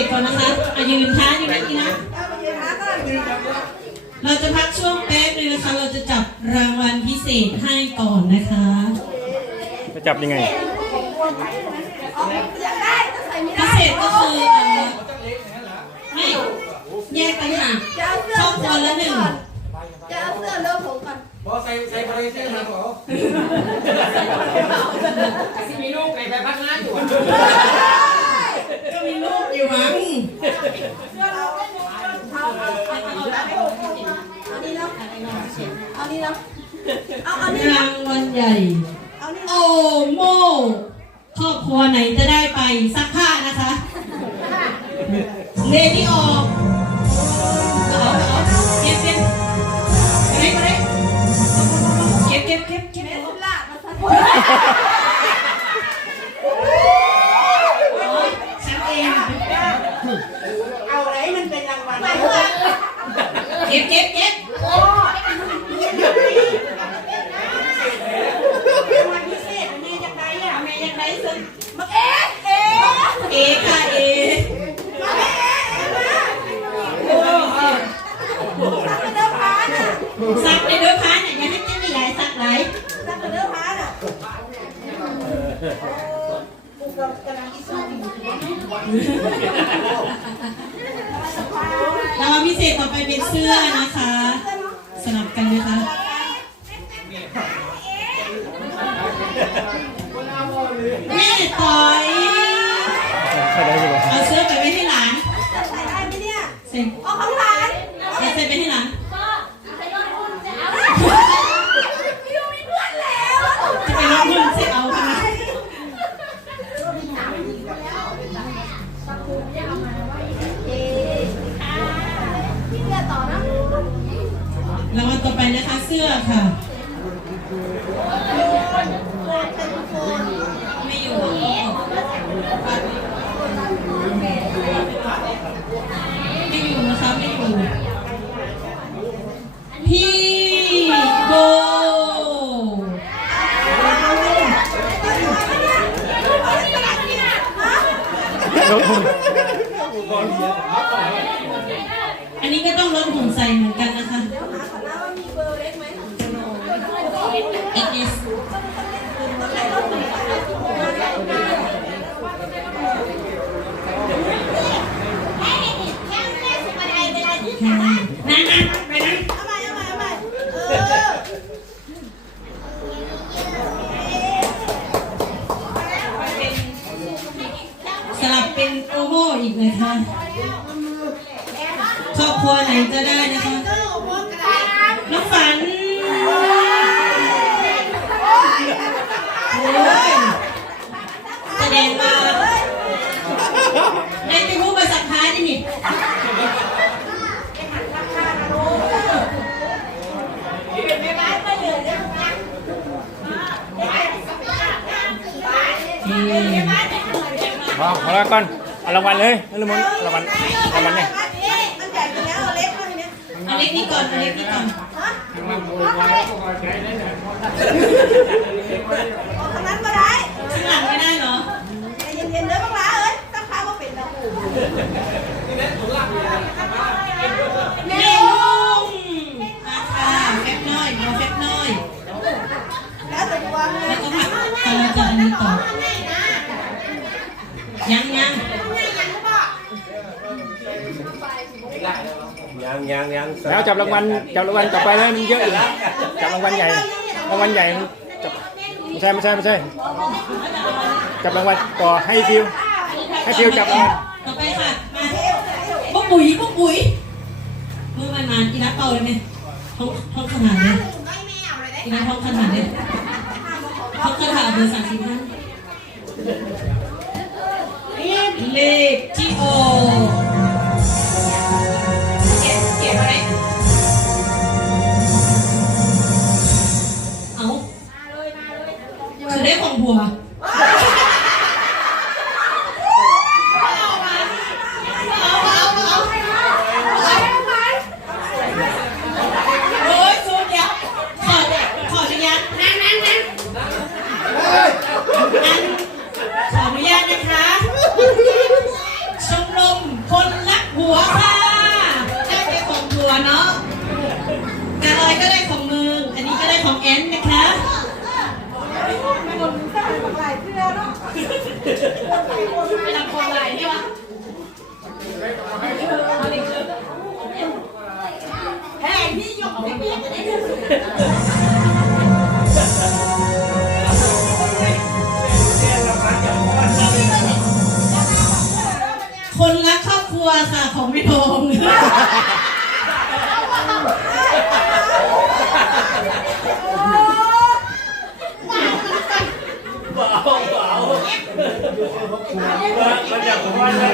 ษก่อนนะคะอายืนท้าอยู่นี่นะ เราจะพักช่วงแป๊บนึงนะคะ เราจะจับรางวัลพิเศษให้ก่อนนะคะ จะจับยังไง พิเศษก็คือเอ่อไม่แยกต่างหากครอบครัวละหนึ่งจะเอาเสื้อเลิกผมก่อนบอใส่ใส่บริเสื้อมาเขาสิมีลูกในไปพักงานอยู่ก็ มีลูกอยู่มั้งเอาเอาเอาเอาเอานี่เนาะเอานี่เนาะเอาเอานี่รางวัลใหญ่เอานี่โอโมครอบครัวไหนจะได้ไปซักผ้านะคะเลดี้ออกเอาเอาเก็บเก็บไปไหนไปไหนเก็บเก็บเก็บเก็บ แม่ เอา สุดลาดมาซะ ฉันเอง เอาอะไรมันเป็นรางวัล เก็บเก็บเก็บรางวัลพิเศษแม่จากไหนอะแม่จากไหนสิมาเอ๊ะเอ๊ะเอค่ะเอมาเอ๊ะสักกระเดิมพานอะซักในเด้อพาเนี่ยอย่าให้เต้นใหญ่ซักหลสักกระเดิมพานอะกูกำลังอิสุอยู่ รางวัลพิเศษต่อไปเป็นเสื้อนะคะสลับกันนะคะ อันนี้ก็ต้องลดหุ่นใส่เหมือนกันนะคะหาก่อนนะว่ามีเบอร์เล็กไครอบครัวไหนจะได้นะคะเออวงกระดาษน้องฝันโอ้ยแสดงมาได้ไปพูดภาษาท้ายดินี่เย้พอพอแล้วก่อนเอารางวัลเลยเอารางวัลรางวัลรางวัลเนี่ย เนี่ยเอาเล็กนี่ก่อนเอาเล็กนี่ก่อนฮะมาโวยไว้ก็คอยใช้ได้ไหนเอาทางนั้นมาได้ข้างหลังไม่ได้เหรอใจเย็นๆเด้อบังหลาเอ้ยตั้งขามาเป็นแล้วแม่ลุ ยังยังยังแล้วจับรางวัลจับรางวัลต่อไปเลยมันเยอะอีกจับรางวัลใหญ่รางวัลใหญ่มันจับไม่ใช่ไม่ใช่ไม่ใช่ จับรางวัลต่อให้ฟิวให้ฟิวจับรางวัลต่อไปค่ะมาปุ๊บปุ๋ยปุ๊บปุ๋ยมือมันมาอีนักเป่าเลยไหมท้องท้องขนาดเลยอีนักท้องขนาดเลยท้องขนาดเบอร์สามสิบห้าเลขที่ออ คือ คนรักครอบครัวค่ะของพี่โดมเบาเบามันอยากบอกว่า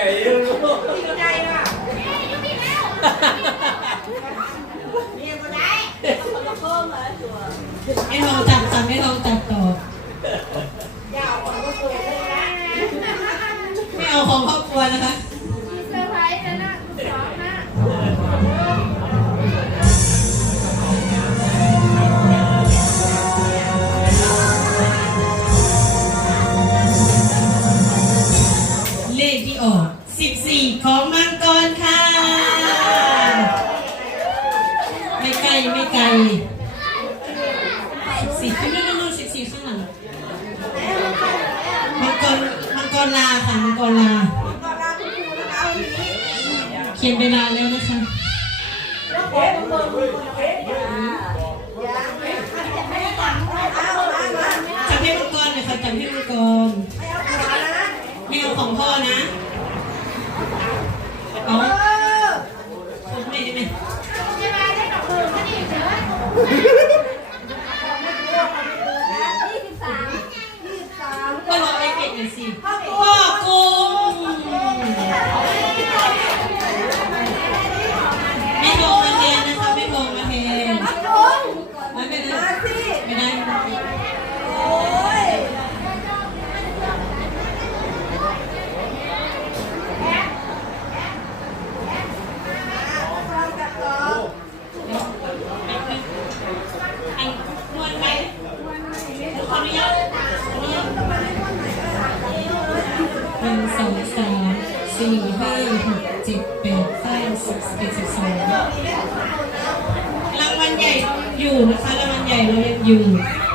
ญ่จริงใจว่ะเรียนคนไหนคนละโค้งเหรอจัวไม่เอาจับจับไม่เอาจับต่อยาวของครอบควรเลยนะไม่เอาของครอบครัวนะคะ รลาค่ะมังกรลาเขียนเวลาแล้วนะคะจับให้มังกรหน่อยค่ะจับให้มังกรไม่เอาของพ่อนะเอาผมไม่ได้ไหมก็รอไอ้เป็ดหน่อยสิพ่อกุ้งไม่โทรมาแทนนะคะไม่โทรมาแทนไม่เป็นไรไม่ได้ไม่ได้อันนวลไหมขออนุญาตขออนุญาต หนึ่งสองสามสี่ห้าหกเจ็ดแปดเก้าสิบสิบเอ็ดสิบสองรางวัล ใหญ่อยู่นะคะรางวัลยยืน